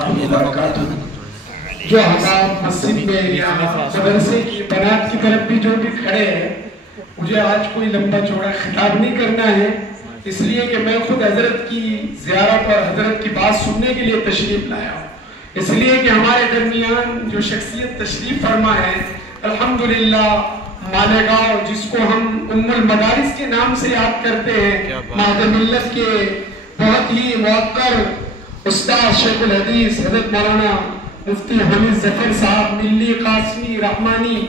اللہ وبرکاتہ۔ جو حضرات مسجد میں یا مدرسے کی بنات کی طرف بھی جو بھی کھڑے ہیں، مجھے آج کوئی لمبا چوڑا خطاب نہیں کرنا ہے، اس لیے کہ میں خود حضرت کی زیارت اور حضرت کی بات سننے کے لیے تشریف لایا ہوں۔ اس لیے کہ ہمارے درمیان جو شخصیت تشریف فرما ہے، الحمدللہ مالیگاؤں، جس کو ہم ام المدارس کے نام سے یاد کرتے ہیں، مہد ملت کے بہت ہی موقر استاد شیخ الحدیث حضرت مولانا مفتی حمید ظفر صاحب ملی قاسمی رحمانی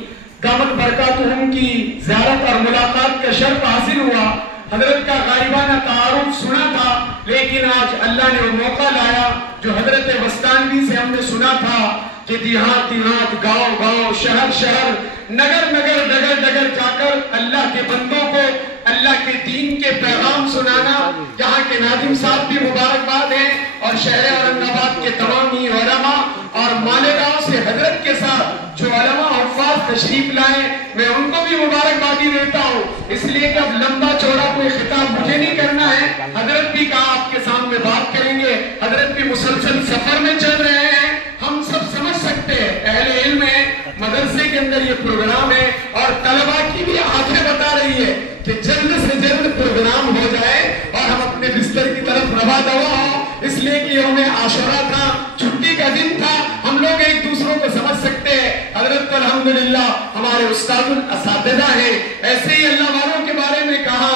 دامت برکاتہم کی زیارت اور ملاقات کا شرف حاصل ہوا۔ حضرت کا غائبانہ تعارف سنا تھا، لیکن آج اللہ نے وہ موقع لایا جو حضرت وستانوی سے ہم نے سنا تھا کہ دیہات دیہات، گاؤں گاؤں، شہر شہر، نگر نگر، ڈگر ڈگر جا کر اللہ کے بندوں کو اللہ کے دین کے پیغام سنانا۔ یہاں کے ناظم صاحب بھی مبارکباد ہیں، اور شہر اورنگ آباد کے تمام ہی علماء اور مالیگاؤں سے حضرت کے ساتھ جو علماء حفاظ تشریف لائے، میں ان کو بھی مبارکبادی دیتا ہوں۔ اس لیے کہ اب لمبا چوڑا کوئی خطاب مجھے نہیں کرنا ہے، حضرت بھی کہا آپ کے سامنے بات کریں گے، حضرت بھی مسلسل سفر میں چل رہے ہیں، ہم سب سمجھ سکتے ہیں، اہل علم ہے، مدرسے کے اندر یہ پروگرام ہے، اور طلباء کی بھی آنکھیں بتا رہی ہے کہ جلد سے جلد پروگرام ہو جائے اور ہم اپنے بستر کی طرف روا دوا ہوں۔ اس لیے کہ یوم عاشورہ تھا، چھٹی کا دن تھا، ہم لوگ ایک دوسروں کو سمجھ سکتے ہیں۔ حضرت الحمدللہ ہمارے استاد الاساتذہ ہیں، ایسے ہی اللہ والوں کے بارے میں کہا،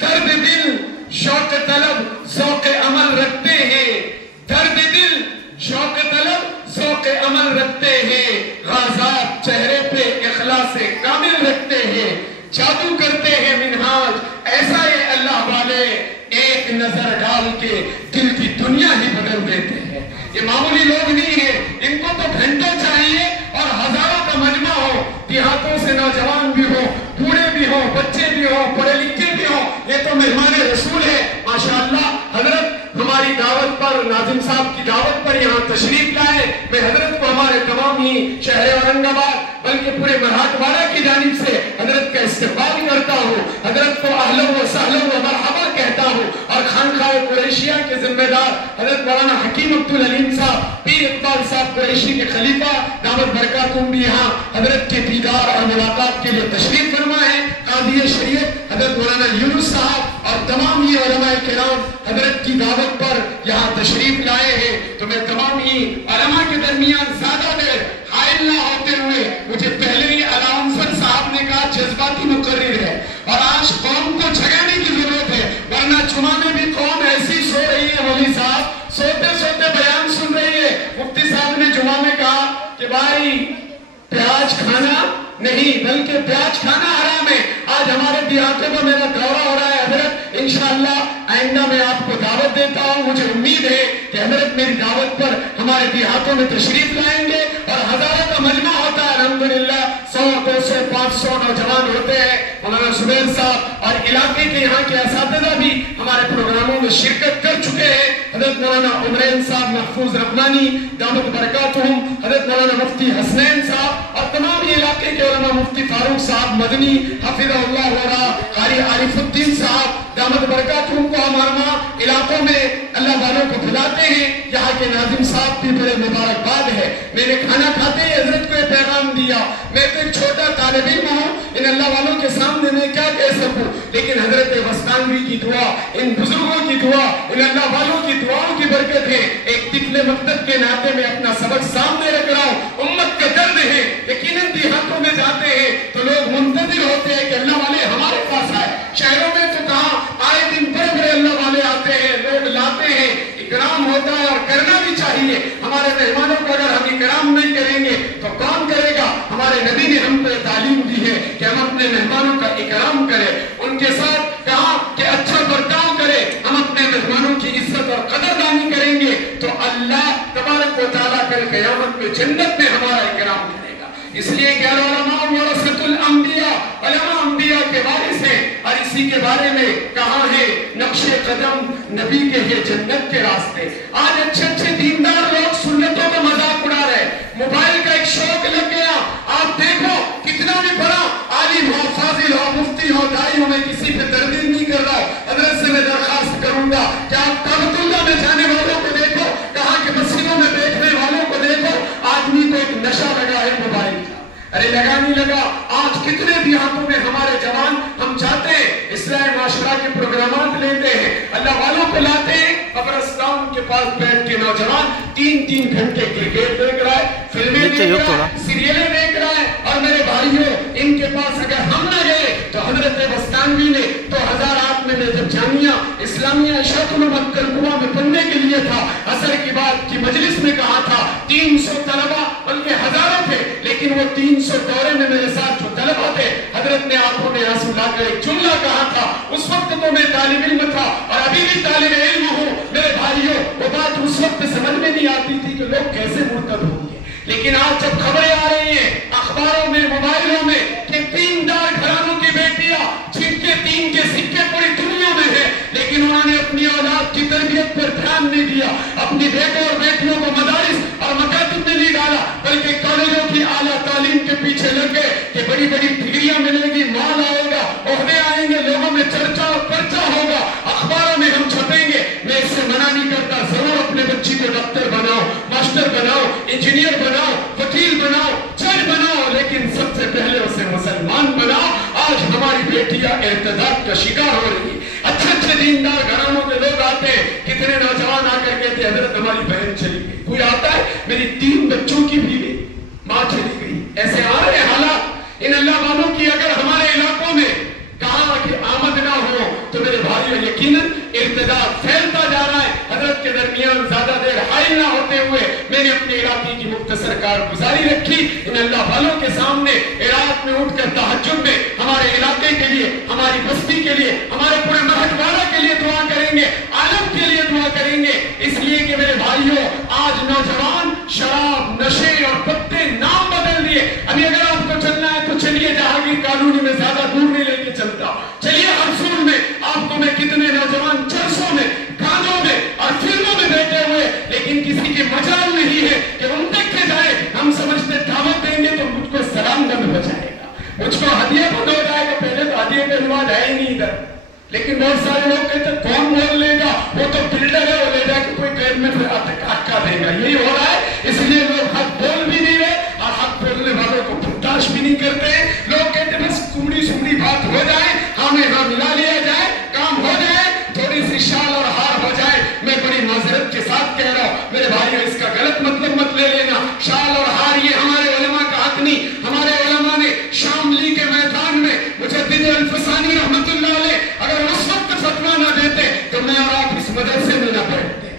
درد دل شوق طلب ذوق عمل رکھتے ہیں، درد دل شوق طلب ذوق عمل رکھتے ہیں، غازات چہرے پہ اخلاص کامل رکھتے ہیں، جادو کرتے ہیں منہاج ایسا ہے اللہ والے، ایک نظر ڈال کے دل کی دنیا ہی بدل دیتے ہیں۔ یہ معمولی لوگ نہیں ہیں، ان کو تو گھنٹوں چاہیے اور ہزاروں کا مجمع ہو، دیہاتوں سے نوجوان بھی ہو، بوڑھے بھی ہو، بچے بھی ہو، پڑھے لکھے بھی ہو، یہ تو مہمان رسول ہے۔ ماشاءاللہ حضرت ہماری دعوت پر، ناظم صاحب کی دعوت پر یہاں تشریف لائے، میں حضرت کو ہمارے تمام ہی شہر اورنگ آباد بلکہ پورے مراٹھ واڑہ کی جانب سے حضرت کا استقبال کرتا ہوں، حضرت کو اہلا و سہلا و مرحبا کہتا ہوں، اور خانقاہ قریشیہ کے ذمہ دار حضرت مولانا حکیم عبدالعلیم صاحب، پیر اقبال صاحب قریشی کے خلیفہ دامت برکاتہم بھی یہاں حضرت کے دیدار اور ملاقات کے لیے تشریف فرما ہے، قاضی شریعت حضرت مولانا یونس صاحب اور تمام ہی علماء کرام حضرت کی دعوت پر یہاں تشریف لائے ہیں۔ تو میں تمام ہی علماء کے درمیان زیادہ دیر حائل نہ ہوتے ہوئے، مجھے پہلے ہی الاؤنسر صاحب نے کہا جذباتی مقرر ہے اور آج قوم کو جگانے کی ضرورت ہے، ورنہ جمعہ میں بھی قوم ایسی سو رہی ہے، مولوی صاحب سوتے سوتے بیان سن رہی ہے۔ مفتی صاحب نے جمعہ میں کہا کہ بھائی پیاز کھانا نہیں بلکہ پیاز کھانا حرام ہے۔ آج ہمارے دیہاتوں میں میرا دورہ ہو رہا ہے، حضرت انشاءاللہ آئندہ میں آپ کو دعوت دیتا ہوں، مجھے امید ہے کہ حضرت میری دعوت پر ہمارے دیہاتوں میں تشریف لائیں گے اور ہزاروں کا مجمع ہوتا ہے، الحمدللہ 100 200 500 نوجوان ہوتے ہیں۔ مولانا زبیر صاحب اور علاقے کے یہاں کے اساتذہ بھی ہمارے پروگراموں میں شرکت کر چکے ہیں، حضرت مولانا عمرین صاحب محفوظ رحمانی دامت برکاتہم، حضرت مولانا مفتی حسنین صاحب اور تمام ہی علاقے کے علماء، مفتی فاروق صاحب مدنی حفظہ اللہ ورا، قاری عارف الدین صاحب دامت برکاتہم کو ہمارا علاقوں میں اللہ والوں کو بلاتے ہیں۔ یہاں کے ناظم صاحب بھی بڑے مبارکباد ہے۔ میں نے کھانا کھاتے ہی حضرت کو یہ پیغام دیا، میں تو ایک چھوٹا طالب علم ہوں، ان اللہ والوں کے سامنے میں کیا کہہ سکوں، لیکن حضرت وستانوی کی دعا، ان بزرگوں کی دعا، ان اللہ والوں کی دعاؤں کی برکت ہے۔ ایک طفل مکتب کے ناطے میں اپنا سبق سامنے رکھ رہا ہوں، امت کا درد ہے، یقیناً دیہاتوں میں جاتے ہیں تو لوگ منتظر ہوتے ہیں کہ اللہ والے ہمارے پاس آئے۔ شہروں میں تو کہاں آئے دن بڑے بڑے اللہ والے آتے ہیں، لوگ لاتے ہیں، اکرام ہوتا ہے اور کرنا بھی چاہیے۔ ہمارے مہمانوں کو اگر ہم اکرام نہیں کریں گے تو کون کرے گا؟ ہمارے نبی نے ہم کو تعلیم دی ہے کہ ہم اپنے مہمانوں کا اکرام کریں، ان کے ساتھ کہا کہ اچھا برتاؤ کریں، ہم اپنے مہمانوں کی عزت اور قدردانی کریں گے تو اللہ تبارک و تعالیٰ کل قیامت میں جنت میں ہمارا اکرام کرے گا۔ اس لیے کہ علماء ورثۃ الانبیاء، علماء انبیاء کے وارث ہیں، اور اسی کے بارے میں کہا ہے نقش قدم نبی کے ہے جنت کے راستے۔ آج اچھے اچھے دیندار لوگ سنتوں کا مذاق اڑا رہے، موبائل کا ایک شوق لگ گیا۔ آپ دیکھو کتنا بھی بڑا عالم ہو، فاضل ہو، مفتی ہو، دائی ہو، میں کسی پہ تردید نہیں کر رہا ہوں، حضرت سے میں درخواست کروں گا کہ آپ کعبۃ اللہ میں جانے والوں کو دیکھو، کہاں کہ مسجدوں میں ارے لگا نہیں لگا. آج کتنے دیہاتوں میں ہمارے جوان ہم چاہتے ہیں اصلاح معاشرہ کے پروگرامات لیتے ہیں, اللہ والوں کو لاتے ہیں, قبرستان کے پاس بیٹھ کے نوجوان 3-3 گھنٹے کرکٹ دیکھ رہا ہے, فلمیں دیکھ رہا ہے, سیریلیں دیکھ رہا ہے. اور میرے بھائیوں, ان کے پاس اگر ہم نہ گئے تو حضرت بستانوی نے 2008 میں جب جامعہ اسلامیہ اشرف المت کنوا میں پڑھنے کے لیے تھا, عصر کی بات کی مجلس میں کہا تھا 300 طلبہ, بلکہ ہزاروں تھے, لیکن وہ 300 دورے میں میرے ساتھ جو طلبہ تھے, حضرت نے آنکھوں میں آنسو لا کر ایک جملہ کہا تھا. اس وقت تو میں طالب علم تھا اور ابھی بھی طالب علم ہوں. میرے بھائیوں, وہ بات اس وقت سمجھ میں نہیں آتی تھی کہ لوگ کیسے مرتد ہوں گے, لیکن آج جب خبریں آ رہی ہیں اخباروں میں, موبائلوں میں, کہ دیندار گھرانوں کی بیٹیاں جن کے دین کے سکے پوری دنیا میں ہیں, لیکن انہوں نے اپنی اولاد کی تربیت پر دھیان نہیں دیا, اپنی بیٹوں اور بیٹیوں کو مدارس اور مکاتب میں نہیں ڈالا, بلکہ کالجوں کی اعلیٰ تعلیم کے پیچھے لگ گئے کہ بڑی بڑی ڈگریاں ملیں گی, مال آئے گا, عہدے آئیں گے, لوگوں میں چرچا اور پرچا ہوگا, اخباروں میں ہم چھپیں گے. میں اس سے منع نہیں کرتا, ضرور اپنے بچی کو ڈاکٹر بناؤ, ماسٹر بناؤ, انجینئر بناؤ, وکیل بناؤ, جج بناؤ, لیکن سب سے پہلے اسے مسلمان بناؤ. آج ہماری بیٹیاں ارتداد کا شکار ہو رہی ہیں. اچھے اچھے دیندار گھرانوں کے لوگ آتے ہیں, کتنے نوجوان آ کر کہتے ہیں حضرت ہماری بہن چلی گئی. کوئی آتا ہے میری 3 بچوں کی بیوی ماں چلی گئی. ایسے آ رہے حالات. ان اللہ والوں کی اگر ہمارے علاقوں میں کہاں کہ آمد نہ ہو تو میرے بھائیوں یقیناً ارتداد پھیلتا جا رہا ہے. حضرت کے درمیان زیادہ دیر حائل نہ ہوتے ہوئے میں نے اپنے علاقے کی مختصر کارگزاری رکھی. ان اللہ والوں کے سامنے رات میں اٹھ کر تہجد میں ہمارے علاقے کے لیے, ہماری بستی کے لیے, ہمارے پورے مہٹوارہ کے لیے دعا کریں گے, عالم کے لیے دعا کریں گے. اس لیے کہ میرے بھائیوں, آج نوجوان شراب, نشے اور پتے نام بدل دیے. ابھی اگر آپ کو چلنا ہے تو چلیے جہانگیر کالونی میں, زیادہ دور نہیں لے کے چلتا, چلیے حرسون میں, آپ کو میں کتنے نوجوان چرسوں میں, گانوں میں اور فلموں میں بیٹھے ہوئے, لیکن کسی کے مجال نہیں ہے کہ ہم دیکھتے جائے. ہم سمجھتے دعوت دیں گے تو مجھ کو سلام دن بچائے گا, مجھ کو ہدیہ بند ہو جائے گا. پہلے تو ہدیہ کا رواج ہے ہی نہیں ادھر, لیکن بہت سارے لوگ کہتے ہیں کون مول لے گا, وہ تو بلڈر ہے, وہ لے جا کے کوئی قید میں اٹکا دے گا. یہی ہو رہا ہے. اس لیے لوگ حق بول بھی نہیں رہے اور حق بولنے والوں کو برداشت بھی نہیں کرتے. لوگ کہتے ہیں بس کمڑی سمڑی بات ہو جائے, ہمیں ہاں ملا لیا جائے, کام ہو جائے, تھوڑی سی شال اور ہار ہو جائے. میں بڑی معذرت کے ساتھ کہہ رہا ہوں میرے بھائیو, اس کا غلط مطلب مت لے لینا. شال اور ہار یہ ہمارے علماء کا حق نہیں. ہمارے علماء نے شاملی کے میدان میں مجدد الفسانی رحمت اللہ علیہ اگر اس وقت فتویٰ نہ دیتے تو میں اور آپ اس مدرسے میں نہ بیٹھتے.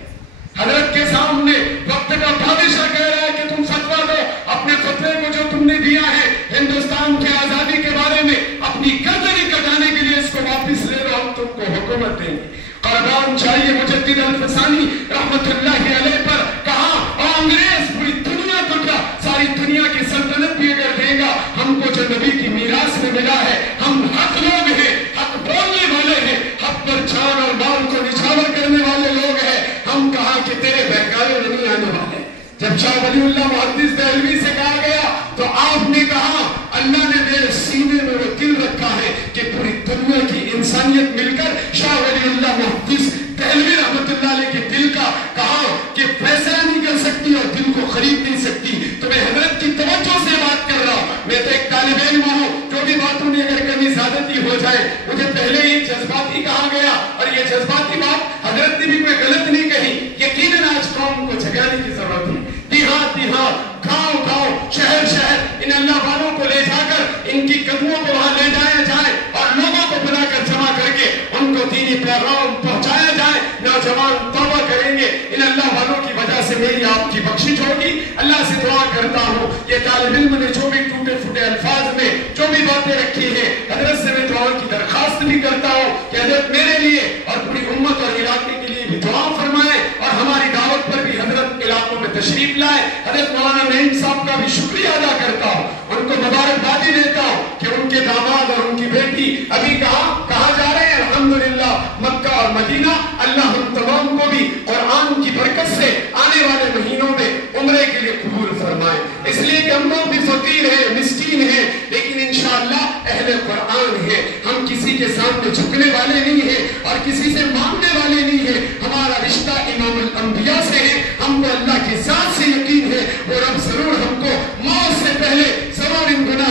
حضرت کے سامنے وقت کا بادشاہ کہہ رہا ہے کہ تم فتویٰ دو. اپنے فتوے کو جو تم نے دیا ہے ہندوستان کی آزادی کے بارے میں, اپنی گردنی کٹانے کے لیے اس کو واپس لے لو, ہم تم کو حکومت دیں گے. قربان چاہیے مجدد الفسانی رحمت اللہ علیہ پر. کہا اور انگریز پوری دنیا کو کیا, ساری دنیا کی سلطنت بھی اگر دے گا, ہم کو جو نبی کی میراث میں ملا ہے, ہم حق لوگ ہیں, حق بولنے والے ہیں, حق پر جان اور مال کو نچھاور کرنے والے لوگ ہیں. ہم کہا کہ تیرے بہکاوے نہیں آنے والے. جب شاہ ولی اللہ محدث دہلوی سے کہا گیا تو آپ نے کہا اللہ نے میرے سینے میں وہ دل رکھا ہے کہ پوری دنیا کی انسانیت مل کر شاہ ولی اللہ محدث دہلوی رحمت اللہ علیہ کے دل کا کہا کہ فیصلہ نہیں کر سکتی اور دل کو خرید نہیں سکتی. تو میں حضرت کی توجہ سے بات کر رہا ہوں. میں تو ایک طالب علم ہوں, جو بھی باتوں میں اگر کمی زیادتی ہو جائے, مجھے پہلے ہی جذباتی کہا گیا اور یہ جذباتی بات حضرت نے بھی کوئی غلط نہیں کہی. یقیناً آج قوم کو جگانے کی ضرورت ہے. دیہات دیہات, گاؤں گاؤں, شہر شہر, ان اللہ والوں کو لے جا کر ان کی قدموں کو وہاں لے جایا جائے اور لوگوں کو بلا کر جمع کر کے ان کو دینی پیغام پہنچایا جائے. نوجوان توبہ کریں گے. ان اللہ والوں کی وجہ سے میری آپ کی بخشش ہوگی. اللہ سے دعا کرتا ہوں یہ طالب علم نے جو بھی ٹوٹے پھوٹے الفاظ میں جو بھی باتیں رکھی ہیں, حضرت سے میں دعا کی درخواست بھی کرتا ہوں کہ حضرت میرے لیے اور پوری امت اور علاقے کے لیے بھی دعا فرمائے اور ہماری دعوت پر بھی حضرت علاقوں میں تشریف لائے. حضرت مولانا نعیم صاحب کا بھی شکریہ ادا کرتا ہوں, ان کو مبارکبادی دیتا ہوں کہ ان کے داماد اور ان کی بیٹی ابھی کہاں جا رہے ہیں. الحمدللہ مکہ اور مدینہ. اللہ ہم تمام کو بھی قرآن کی برکت سے آنے والے مہینوں میں عمرے کے لیے قبول فرمائے. اس لیے کہ ہم لوگ بھی فقیر ہیں, مسکین ہیں, لیکن انشاءاللہ اہل قرآن ہیں. ہم کسی کے سامنے جھکنے والے نہیں ہیں اور کسی سے مانگنے والے نہیں ہیں. ہمارا رشتہ امام الانبیاء سے ہے. ہم کو اللہ کی ذات سے یقین ہے, وہ رب ضرور ہم کو موت سے پہلے ضرور ان گناہ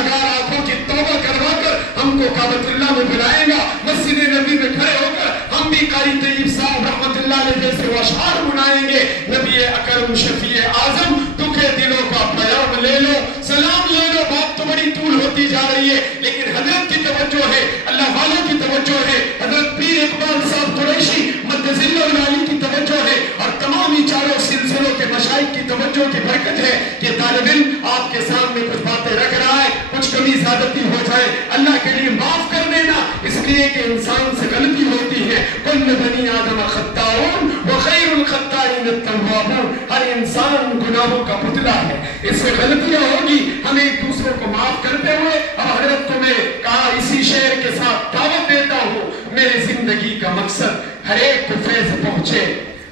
اشعار بنائیں گے، نبی اکرم شفیع اعظم دکھے دلوں کا پیام لے لو، سلام لے لو، بات تو بڑی طول ہوتی جا رہی ہے لیکن حضرت کی توجہ ہے، اللہ والوں کی توجہ ہے، حضرت پیر اقبال صاحب قریشی مدذل العالی کی توجہ ہے، اور تمام ہی چاروں سلسلوں کے مشائخ کی توجہ کی برکت ہے کہ طالب علم آپ کے سامنے کچھ باتیں رکھ رہا ہے، کچھ کمی زیادتی ہو جائے اللہ کے لیے معاف کر دینا، اس لیے کہ انسان سے غلطی ہوتی ہے، کل بنی آدم خطاؤن وخیر الخطائین التوابون، ہر انسان گناہوں کا پتلا ہے، اس سے غلطیاں ہوگی، ہمیں ایک دوسروں کو معاف کرتے ہوئے اب حضرت کو میں کہا اسی شعر کے ساتھ دعوت دیتا ہوں، میرے زندگی کا مقصد ہر ایک کو فیض پہنچے،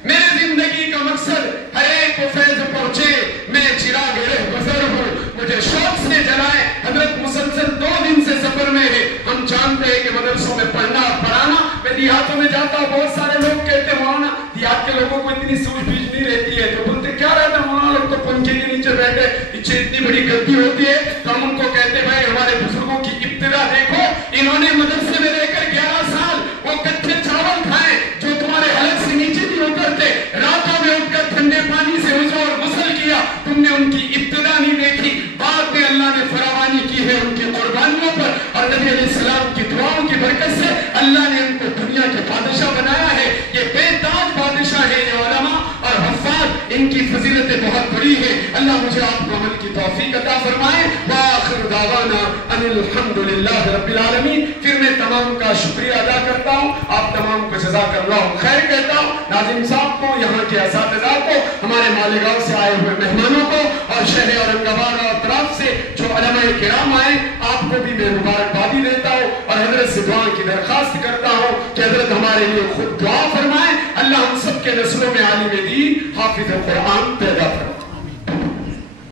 میرے زندگی کا مقصد ہر ایک کو فیض پہنچے، میں چراغ رہ گزر ہوں، مجھے شوق سے جلائے، حضرت مسلسل 2 دن سے سفر میں ہے، ہم جانتے ہیں کہ مدرسوں میں پڑھنا اور پڑھانا، میں دیہاتوں میں جاتا ہوں، بہت سارے لوگ کہتے ہیں مولانا دیہات کے لوگوں کو اتنی سوچ بوجھ نہیں رہتی ہے، تو بولتے کیا رہتا ہے مولانا لوگ تو پنکھے کے نیچے بیٹھے، پیچھے اتنی بڑی گدی ہوتی ہے، تو ہم ان کو کہتے ہیں بھائی ہمارے بزرگوں کی ابتدا دیکھو، انہوں نے مدرسے میں رہ کر 11 سال وہ کچے چاول کھائے جو تمہارے حلق سے نیچے بھی اترتے، راتوں میں اٹھ کر ٹھنڈے پانی سے وضو اور غسل کیا، تم نے ان کی ابتدا نہیں دیکھی، بعد میں اللہ نے فراوانی کی ہے ان کی قربانیوں پر، اور نبی علیہ السلام کی دعاؤں کی برکت سے اللہ نے ان کو دنیا کے بادشاہ بنایا ہے، یہ بے تاج بادشاہ ہے، یہ علماء اور حفاظ، ان کی فضیلتیں بہت بڑی ہیں، اللہ مجھے آپ کو عمل کی توفیق عطا فرمائے، وآخر دعوانا ان الحمدللہ رب العالمین۔ پھر میں تمام کا شکریہ ادا کرتا ہوں، آپ تمام کو جزاک اللہ خیر کہتا ہوں، ناظم صاحب کو، یہاں کے اساتذہ کو، ہمارے مالیگاؤں سے آئے ہوئے مہمانوں کو، اور شہر اورنگ آباد اور طرف سے جو علماء کرام آئے، آپ کو بھی میں مبارکبادی دیتا ہوں، اور حضرت سے دعا کی درخواست کرتا ہوں کہ حضرت ہمارے لیے خود دعا فرمائیں، اللہ ہم سب کے نسلوں میں عالم دین حافظ قرآن پیدا فرمائے۔